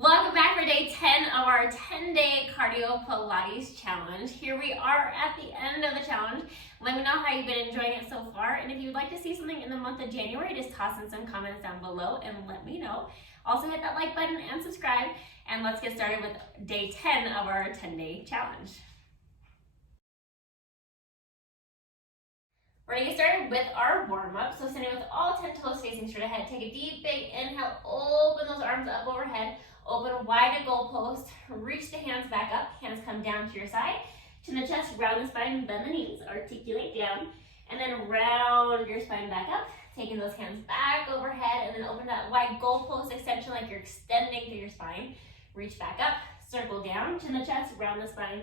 Welcome back for day 10 of our 10-day cardio Pilates challenge. Here we are at the end of the challenge. Let me know how you've been enjoying it so far. And if you would like to see something in the month of January, just toss in some comments down below and let me know. Also hit that like button and subscribe. And let's get started with day 10 of our 10-day challenge. We're going to get started with our warm-up. So standing with all 10 toes facing straight ahead. Take a deep, big inhale. Open those arms up overhead. Open wide a goalpost. Reach the hands back up. Hands come down to your side. Chin the chest, round the spine, bend the knees. Articulate down. And then round your spine back up. Taking those hands back overhead. And then open that wide goalpost extension like you're extending through your spine. Reach back up. Circle down. Chin the chest, round the spine,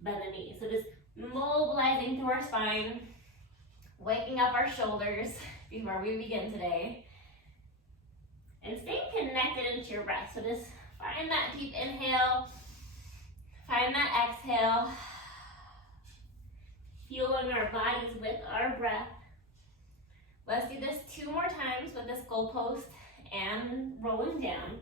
bend the knees. So just mobilizing through our spine. Waking up our shoulders before we begin today. And stay connected into your breath. So just find that deep inhale. Find that exhale. Fueling our bodies with our breath. Let's do this 2 more times with this goalpost and rolling down.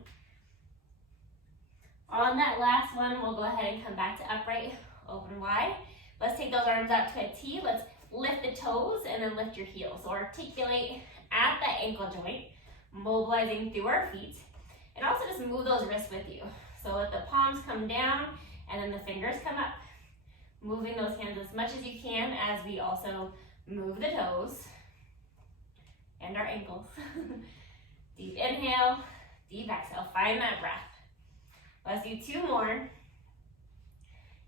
On that last one, we'll go ahead and come back to upright, open wide. Let's take those arms out to a T. Let's lift the toes and then lift your heels. So articulate at that ankle joint, mobilizing through our feet. And also just move those wrists with you. So let the palms come down and then the fingers come up. Moving those hands as much as you can as we also move the toes and our ankles. Deep inhale, deep exhale. Find that breath. Let's do 2 more.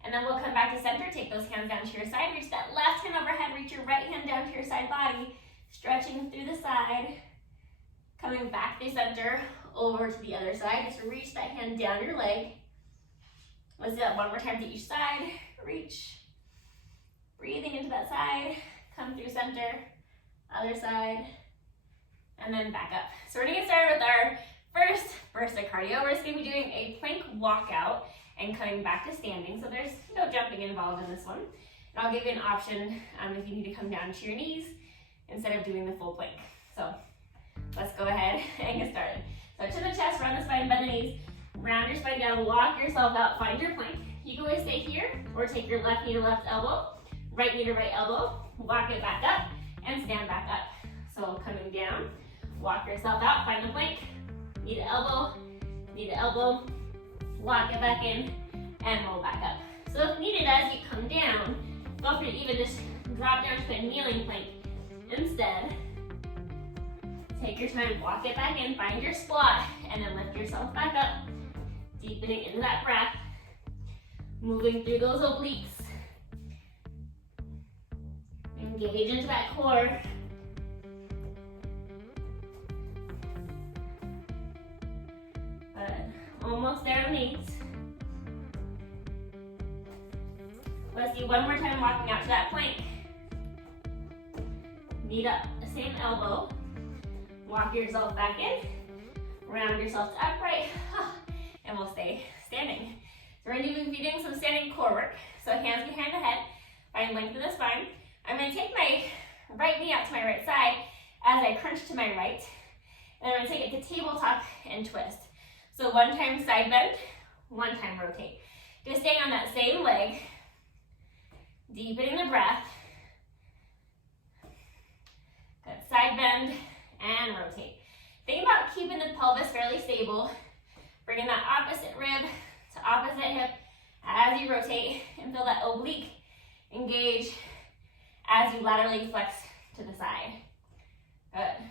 And then we'll come back to center. Take those hands down to your side. Reach that left hand overhead. Reach your right hand down to your side body. Stretching through the side. Coming back through center. Over to the other side. Just reach that hand down your leg. Let's do that 1 more time to each side. Reach. Breathing into that side. Come through center. Other side. And then back up. So we're going to get started with our first burst of cardio. We're just going to be doing a plank walkout and coming back to standing. So there's no jumping involved in this one. And I'll give you an option if you need to come down to your knees instead of doing the full plank. So let's go ahead and get started. So chin the chest, round the spine, bend the knees, round your spine down, walk yourself out, find your plank. You can always stay here or take your left knee to left elbow, right knee to right elbow, walk it back up and stand back up. So coming down, walk yourself out, find the plank, knee to elbow, walk it back in, and roll back up. So if needed, as you come down, feel free to even just drop down to a kneeling plank. Instead, take your time, walk it back in, find your squat, and then lift yourself back up, deepening into that breath, moving through those obliques. Engage into that core. Almost there on knees. Let's do 1 more time walking out to that plank. Knee up, the same elbow. Walk yourself back in. Round yourself to upright. And we'll stay standing. So we're going to be doing some standing core work. So hands behind the head. Find length in the spine. I'm going to take my right knee out to my right side as I crunch to my right. And I'm going to take it to tabletop and twist. So 1 time side bend, 1 time rotate. Just staying on that same leg, deepening the breath. Good, side bend and rotate. Think about keeping the pelvis fairly stable, bringing that opposite rib to opposite hip as you rotate and feel that oblique engage as you laterally flex to the side. Good.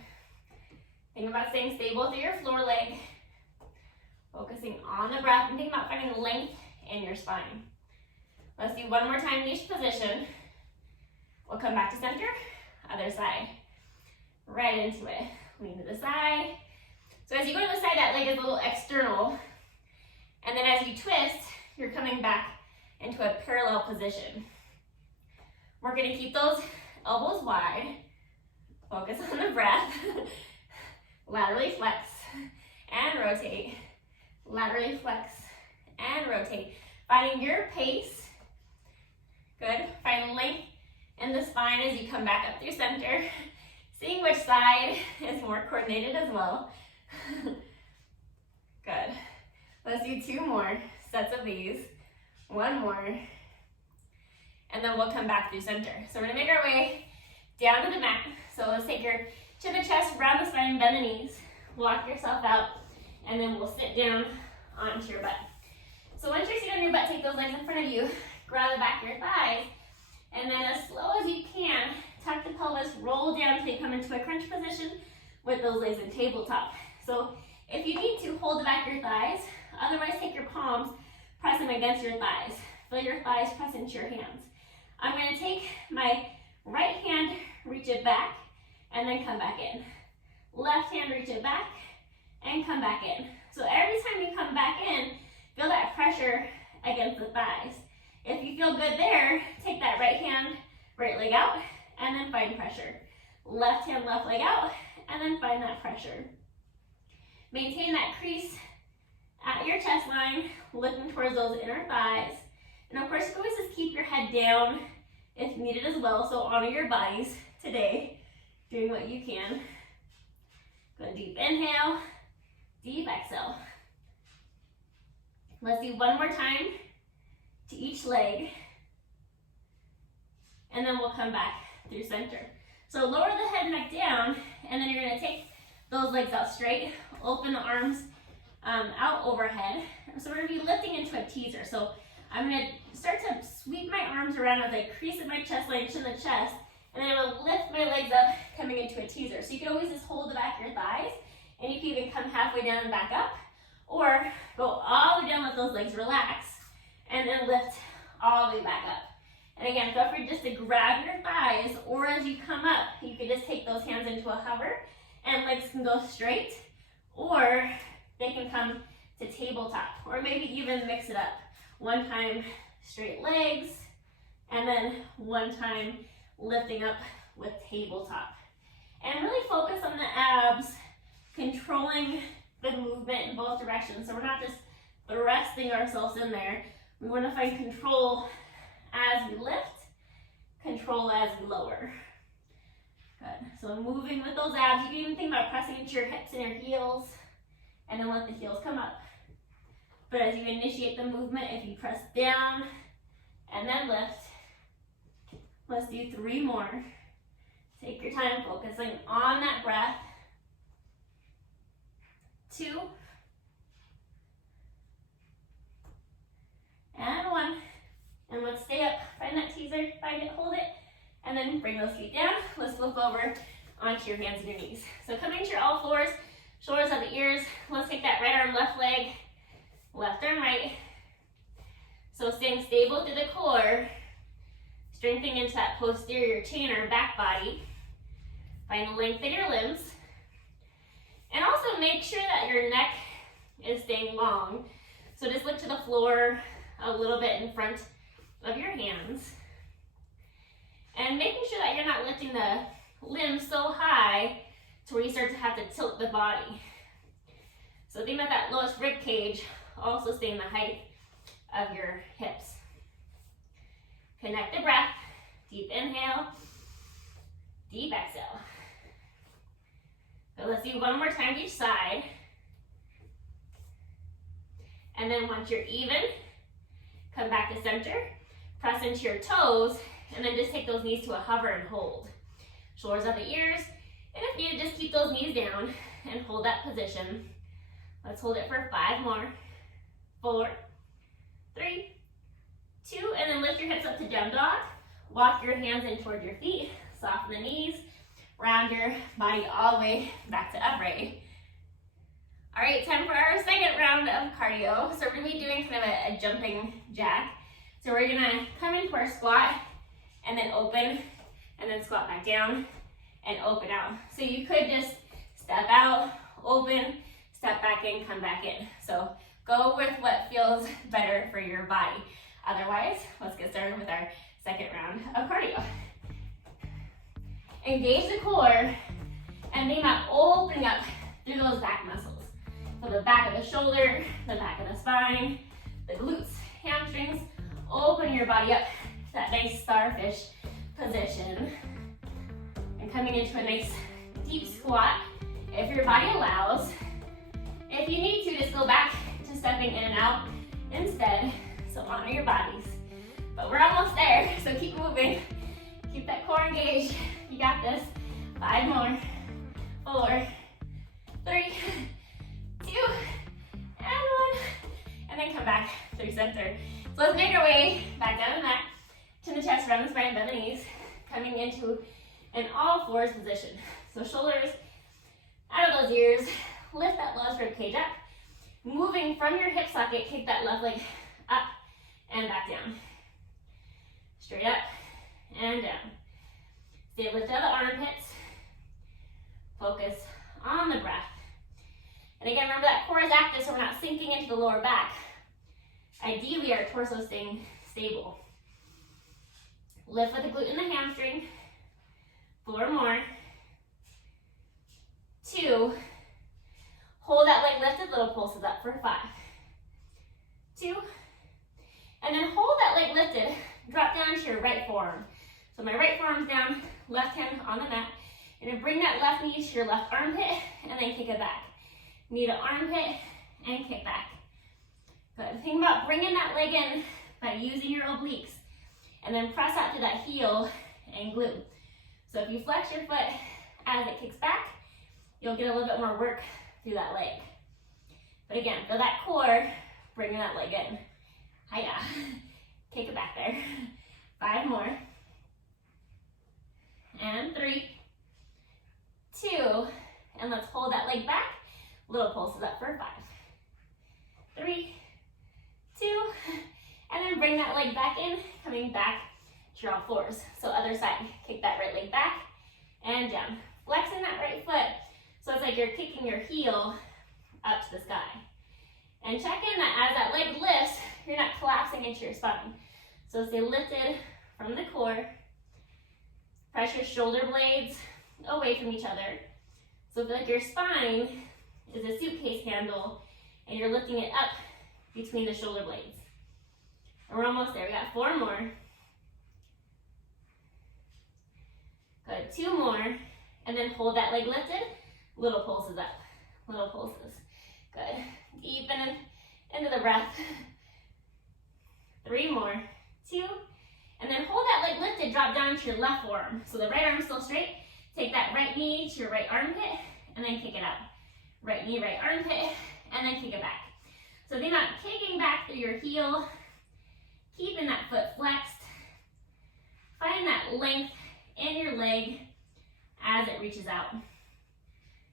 Think about staying stable through your floor leg. Focusing on the breath and think about finding length in your spine. Let's do 1 more time in each position. We'll come back to center, other side. Right into it. Lean to the side. So as you go to the side, that leg is a little external. And then as you twist, you're coming back into a parallel position. We're going to keep those elbows wide. Focus on the breath. Laterally flex and rotate. Laterally flex and rotate. Finding your pace. Good. Find length in the spine as you come back up through center. Seeing which side is more coordinated as well. Good. Let's do 2 more sets of these. 1 more. And then we'll come back through center. So we're gonna make our way down to the mat. So let's take your chin to chest, round the spine, bend the knees, walk yourself out, and then we'll sit down onto your butt. So once you're seated on your butt, take those legs in front of you, grab the back of your thighs, and then as slow as you can, tuck the pelvis, roll down until you come into a crunch position with those legs in tabletop. So if you need to, hold the back of your thighs. Otherwise, take your palms, press them against your thighs. Feel your thighs press into your hands. I'm going to take my right hand, reach it back, and then come back in. Left hand, reach it back, and come back in. So every time you come back in, feel that pressure against the thighs. If you feel good there, take that right hand, right leg out, and then find pressure. Left hand, left leg out, and then find that pressure. Maintain that crease at your chest line, looking towards those inner thighs. And of course, you can always just keep your head down if needed as well. So honor your bodies today, doing what you can. Go deep inhale, deep exhale. Let's do 1 more time to each leg. And then we'll come back through center. So lower the head, neck down, and then you're gonna take those legs out straight, open the arms out overhead. So we're gonna be lifting into a teaser. So I'm gonna start to sweep my arms around as I crease at my chest line, chin the chest, and then I'm gonna lift my legs up, coming into a teaser. So you can always just hold the back of your thighs, and you can even come halfway down and back up, or go all the way down, let those legs relax, and then lift all the way back up. And again, feel free just to grab your thighs, or as you come up, you can just take those hands into a hover, and legs can go straight, or they can come to tabletop, or maybe even mix it up. 1 time straight legs, and then 1 time lifting up with tabletop. And really focus on the abs, controlling the movement in both directions. So we're not just thrusting ourselves in there. We want to find control as we lift, control as we lower. Good. So moving with those abs. You can even think about pressing into your hips and your heels, and then let the heels come up. But as you initiate the movement, if you press down and then lift, let's do 3 more. Take your time focusing on that breath. 2. And 1. And let's stay up. Find that teaser, find it, hold it, and then bring those feet down. Let's flip over onto your hands and your knees. So coming to your all fours, shoulders at the ears. Let's take that right arm, left leg, left arm right. So staying stable through the core, strengthening into that posterior chain or back body. Find length in your limbs. And also make sure that your neck is staying long. So just look to the floor a little bit in front of your hands. And making sure that you're not lifting the limbs so high to where you start to have to tilt the body. So think about that lowest rib cage also staying the height of your hips. Connect the breath. Deep inhale, deep exhale. So let's do 1 more time each side. And then once you're even, come back to center, press into your toes, and then just take those knees to a hover and hold. Shoulders at the ears, and if needed, just keep those knees down and hold that position. Let's hold it for 5 more. 4, 3, 2, and then lift your hips up to down dog. Walk your hands in toward your feet, soften the knees, round your body all the way back to upright. All right, time for our second round of cardio. So we're gonna be doing kind of a jumping jack. So we're gonna come into our squat and then open and then squat back down and open out. So you could just step out, open, step back in, come back in. So go with what feels better for your body. Otherwise, let's get started with our second round of cardio. Engage the core and think about opening up through those back muscles. So the back of the shoulder, the back of the spine, the glutes, hamstrings. Open your body up to that nice starfish position. And coming into a nice deep squat, if your body allows. If you need to, just go back to stepping in and out instead. So honor your bodies. But we're almost there, so keep moving. Keep that core engaged. You got this. 5 more. 4, 3, 2, and 1. And then come back through center. So let's make our way back down to the mat. Chin the chest, round the spine, bend the knees. Coming into an all fours position. So shoulders out of those ears. Lift that lowest rib cage up. Moving from your hip socket, kick that left leg up and back down. Straight up and down. Stay lift out the armpits. Focus on the breath. And again, remember that core is active so we're not sinking into the lower back. Ideally, our torso is staying stable. Lift with the glute and the hamstring. 4 more. 2. Hold that leg lifted, little pulses up for 5. 2. And then hold that leg lifted. Drop down to your right forearm. So my right forearm's down, left hand on the mat. You're gonna bring that left knee to your left armpit and then kick it back. Knee to armpit and kick back. Good. Think about bringing that leg in by using your obliques and then press out to that heel and glute. So if you flex your foot as it kicks back, you'll get a little bit more work through that leg. But again, feel that core, bringing that leg in. Hiya. Kick it back there. 5 more. And 3, 2, and let's hold that leg back. Little pulses up for 5. 3, 2, and then bring that leg back in, coming back to your all fours. So other side, kick that right leg back and down. Flexing that right foot, so it's like you're kicking your heel up to the sky. And check in that as that leg lifts, you're not collapsing into your spine. So stay lifted from the core. Press your shoulder blades away from each other. So feel like your spine is a suitcase handle and you're lifting it up between the shoulder blades. And we're almost there. We got 4 more. Good. 2 more. And then hold that leg lifted. Little pulses up. Little pulses. Good. Deepen into the breath. 3 more. 2. And then hold that leg lifted. Drop down to your left forearm. So the right arm is still straight. Take that right knee to your right armpit and then kick it out. Right knee, right armpit, and then kick it back. So think about kicking back through your heel, keeping that foot flexed. Find that length in your leg as it reaches out.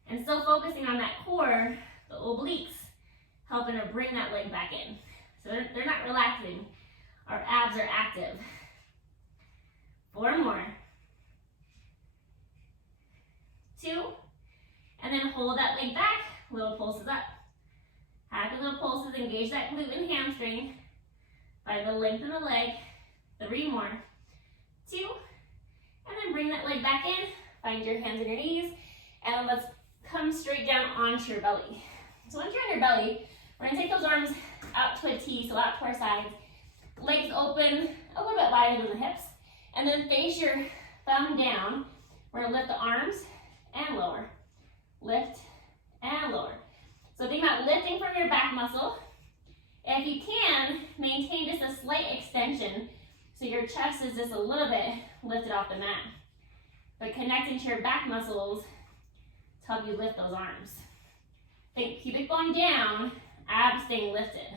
And still focusing on that core, the obliques, helping to bring that leg back in. So they're not relaxing. Our abs are active. 4 more. 2. And then hold that leg back. Little pulses up. Happy little pulses. Engage that glute and hamstring. Find the length in the leg. 3 more. 2. And then bring that leg back in. Find your hands on your knees. And let's come straight down onto your belly. So once you're on your belly, we're going to take those arms out to a T, so out to our sides. Legs open a little bit wider than the hips. And then face your thumb down. We're going to lift the arms and lower. Lift and lower. So think about lifting from your back muscle. If you can, maintain just a slight extension so your chest is just a little bit lifted off the mat. But connecting to your back muscles to help you lift those arms. Think pubic bone down, abs staying lifted.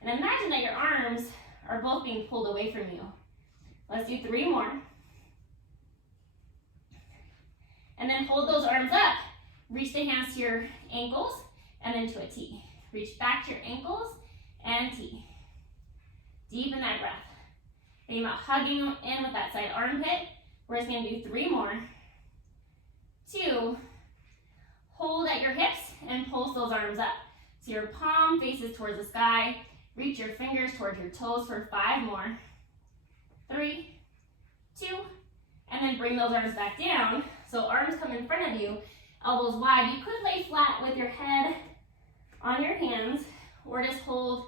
And imagine that your arms are both being pulled away from you. Let's do 3 more. And then hold those arms up. Reach the hands to your ankles and then to a T. Reach back to your ankles and T. Deepen that breath. Think about hugging in with that side armpit. We're just going to do 3 more. 2. Hold at your hips and pulse those arms up. So your palm faces towards the sky. Reach your fingers towards your toes for 5 more. 3, 2, and then bring those arms back down. So arms come in front of you, elbows wide. You could lay flat with your head on your hands or just hold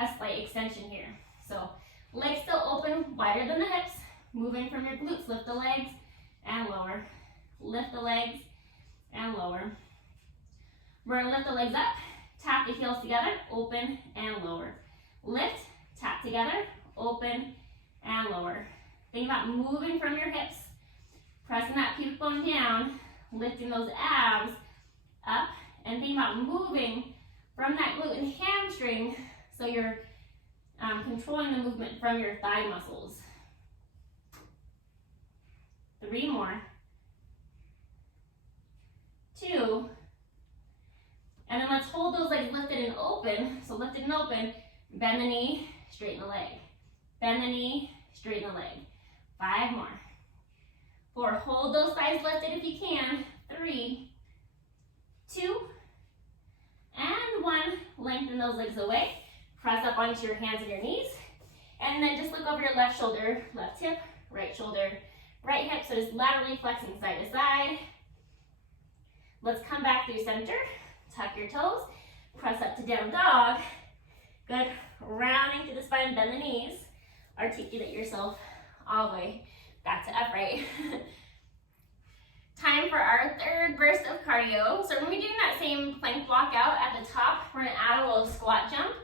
a slight extension here. So legs still open, wider than the hips. Moving from your glutes, lift the legs and lower. Lift the legs and lower. We're gonna lift the legs up, tap the heels together, open and lower. Lift, tap together, open and lower. Think about moving from your hips, pressing that pubic bone down, lifting those abs up, and think about moving from that glute and hamstring so you're controlling the movement from your thigh muscles. 3 more. 2. And then let's hold those legs lifted and open. So lifted and open, bend the knee, straighten the leg. Bend the knee, straighten the leg. 5 more. 4, hold those thighs lifted if you can. 3, 2, and 1. Lengthen those legs away. Press up onto your hands and your knees. And then just look over your left shoulder, left hip, right shoulder, right hip. So just laterally flexing side to side. Let's come back through center. Tuck your toes. Press up to down dog. Good. Rounding through the spine, bend the knees. Articulate yourself all the way back to upright. Time for our third burst of cardio. So we're going to be doing that same plank block out at the top. We're going to add a little squat jump.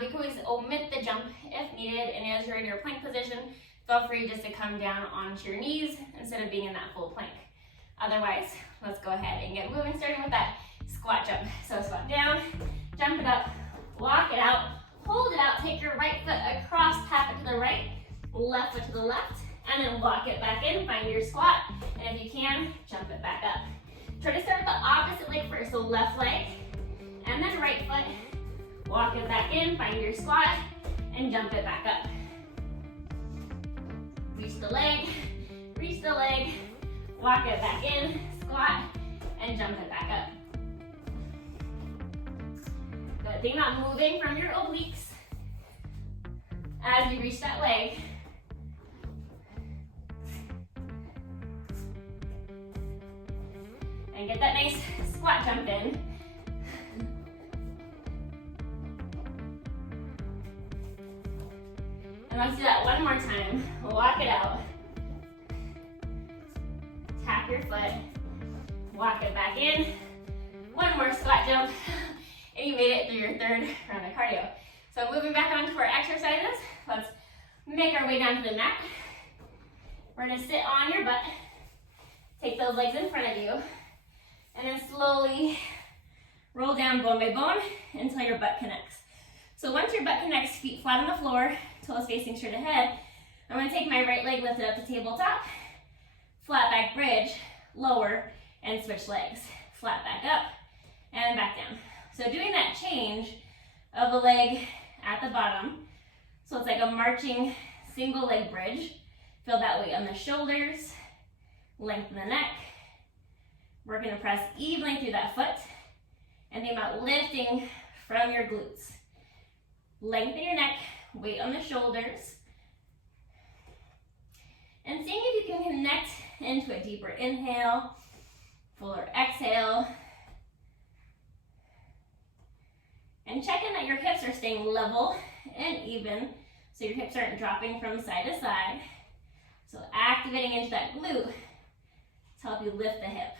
We can always omit the jump if needed, and as you're in your plank position, feel free just to come down onto your knees instead of being in that full plank. Otherwise, let's go ahead and get moving, starting with that squat jump. So squat down, jump it up, walk it out, hold it out, take your right foot across, tap it to the right, left foot to the left, and then walk it back in, find your squat, and if you can, jump it back up. Try to start with the opposite leg first, so left leg, and then right foot, walk it back in, find your squat, and jump it back up. Reach the leg, walk it back in, squat, and jump it back up. Good. Think about moving from your obliques as you reach that leg. And get that nice squat jump in. And let's do that one more time. Walk it out. Tap your foot. Walk it back in. One more squat jump. And you made it through your third round of cardio. So moving back onto our exercises, let's make our way down to the mat. We're gonna sit on your butt. Take those legs in front of you. And then slowly roll down bone by bone until your butt connects. So once your butt connects, feet flat on the floor, toes facing straight ahead, I'm going to take my right leg lifted up to tabletop, flat back bridge, lower, and switch legs. Flat back up, and back down. So doing that change of the leg at the bottom, so it's like a marching single leg bridge. Feel that weight on the shoulders, lengthen the neck. We're going to press evenly through that foot, and think about lifting from your glutes. Lengthen your neck, weight on the shoulders. And seeing if you can connect into a deeper inhale, fuller exhale. And check in that your hips are staying level and even, so your hips aren't dropping from side to side. So activating into that glute to help you lift the hip.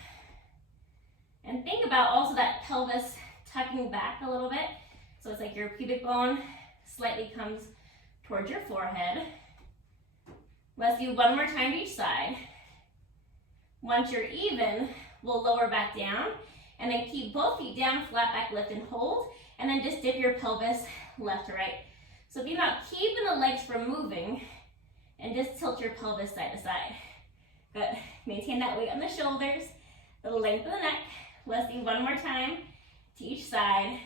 And think about also that pelvis tucking back a little bit. So it's like your pubic bone slightly comes towards your forehead. Let's do one more time to each side. Once you're even, we'll lower back down and then keep both feet down, flat back, lift and hold, and then just dip your pelvis left to right. So think about keeping the legs from moving and just tilt your pelvis side to side. Good. Maintain that weight on the shoulders, the length of the neck. Let's do one more time to each side.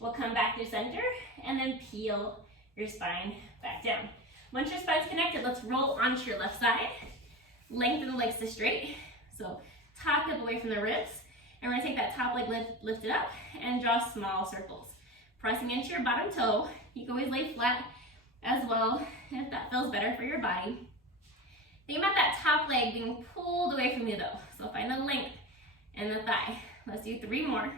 We'll come back to center and then peel your spine back down. Once your spine's connected, let's roll onto your left side. Lengthen the legs to straight. So top hip away from the ribs. And we're gonna take that top leg lift it up and draw small circles. Pressing into your bottom toe. You can always lay flat as well if that feels better for your body. Think about that top leg being pulled away from you though. So find the length in the thigh. Let's do 3 more.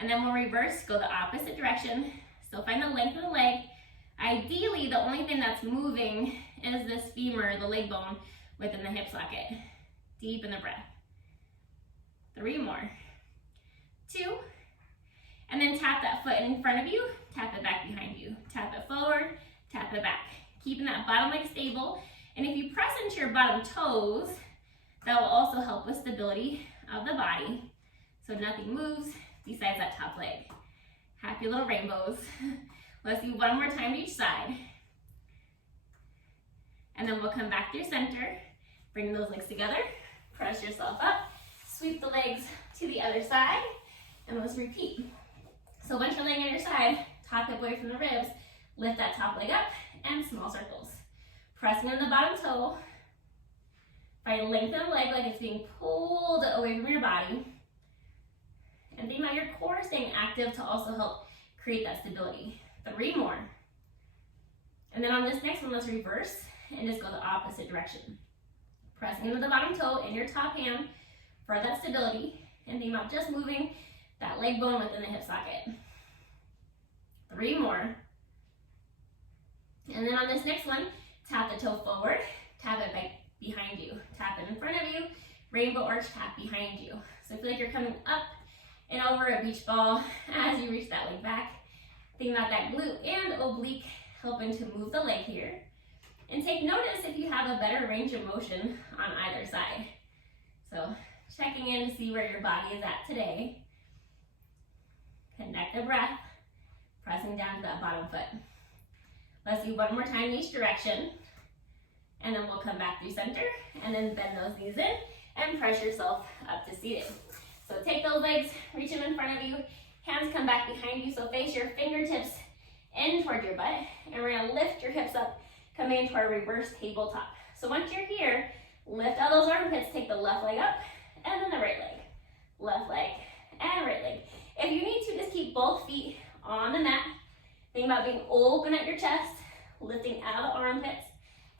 And then we'll reverse, go the opposite direction. Still find the length of the leg. Ideally, the only thing that's moving is this femur, the leg bone, within the hip socket. Deep in the breath. 3 more. 2, and then tap that foot in front of you, tap it back behind you. Tap it forward, tap it back. Keeping that bottom leg stable. And if you press into your bottom toes, that will also help with stability of the body, so nothing moves besides that top leg. Happy little rainbows. Let's do one more time to each side. And then we'll come back through center. Bring those legs together. Press yourself up. Sweep the legs to the other side. And let's repeat. So once you're laying on your side, top hip away from the ribs, lift that top leg up and small circles. Pressing in the bottom toe. Try to lengthen the leg like it's being pulled away from your body. And think about your core staying active to also help create that stability. 3 more. And then on this next one, let's reverse and just go the opposite direction. Pressing into the bottom toe in your top hand for that stability. And think about just moving that leg bone within the hip socket. 3 more. And then on this next one, tap the toe forward, tap it back behind you. Tap it in front of you, rainbow arch tap behind you. So feel like you're coming up and over a beach ball as you reach that leg back. Think about that glute and oblique helping to move the leg here. And take notice if you have a better range of motion on either side. So checking in to see where your body is at today. Connect the breath, pressing down to that bottom foot. Let's do one more time in each direction. And then we'll come back through center and then bend those knees in and press yourself up to seated. So take those legs, reach them in front of you, hands come back behind you, so face your fingertips in toward your butt, and we're gonna lift your hips up, coming into our reverse tabletop. So once you're here, lift out those armpits, take the left leg up, and then the right leg. Left leg and right leg. If you need to, just keep both feet on the mat. Think about being open at your chest, lifting out of the armpits.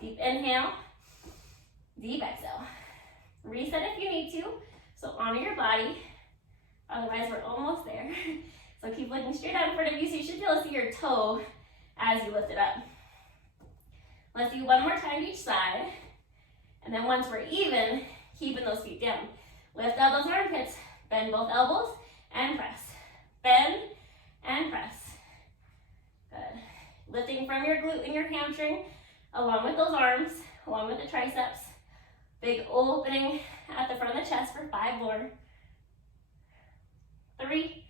Deep inhale, deep exhale. Reset if you need to, so honor your body, otherwise we're almost there. So keep looking straight out in front of you, so you should be able to see your toe as you lift it up. Let's do one more time each side, and then once we're even, keeping those feet down. Lift out those armpits, bend both elbows, and press. Bend, and press. Good. Lifting from your glute and your hamstring, along with those arms, along with the triceps. Big opening at the front of the chest for 5 more. 3,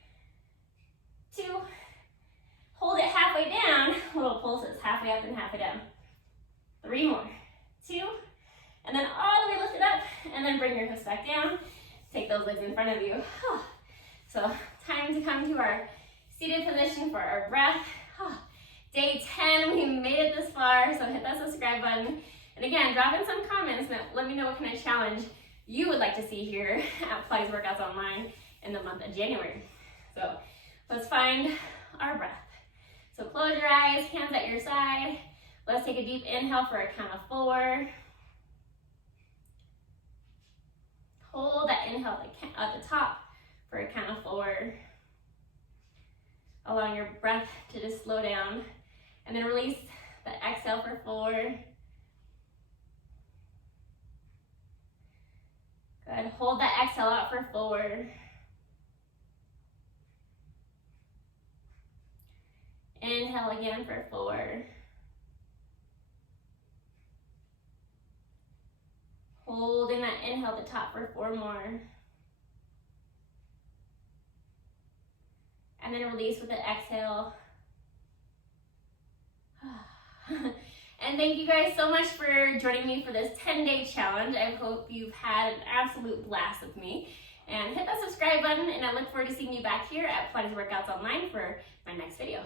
2, hold it halfway down. Little pulses, halfway up and halfway down. 3 more. 2, and then all the way lift it up, and then bring your hips back down. Take those legs in front of you. So time to come to our seated position for our breath. Day 10, we made it this far, so hit that subscribe button. And again, drop in some comments and let me know what kind of challenge you would like to see here at Pilates Workouts Online in the month of January. So let's find our breath. So close your eyes, hands at your side. Let's take a deep inhale for a count of 4. Hold that inhale at the top for a count of 4. Allowing your breath to just slow down. And then release the exhale for 4. Good. Hold that exhale out for 4. Inhale again for 4. Holding that inhale at the top for 4 more. And then release with the exhale. And thank you guys so much for joining me for this 10-day challenge. I hope you've had an absolute blast with me. And hit that subscribe button, and I look forward to seeing you back here at Pilates Workouts Online for my next video.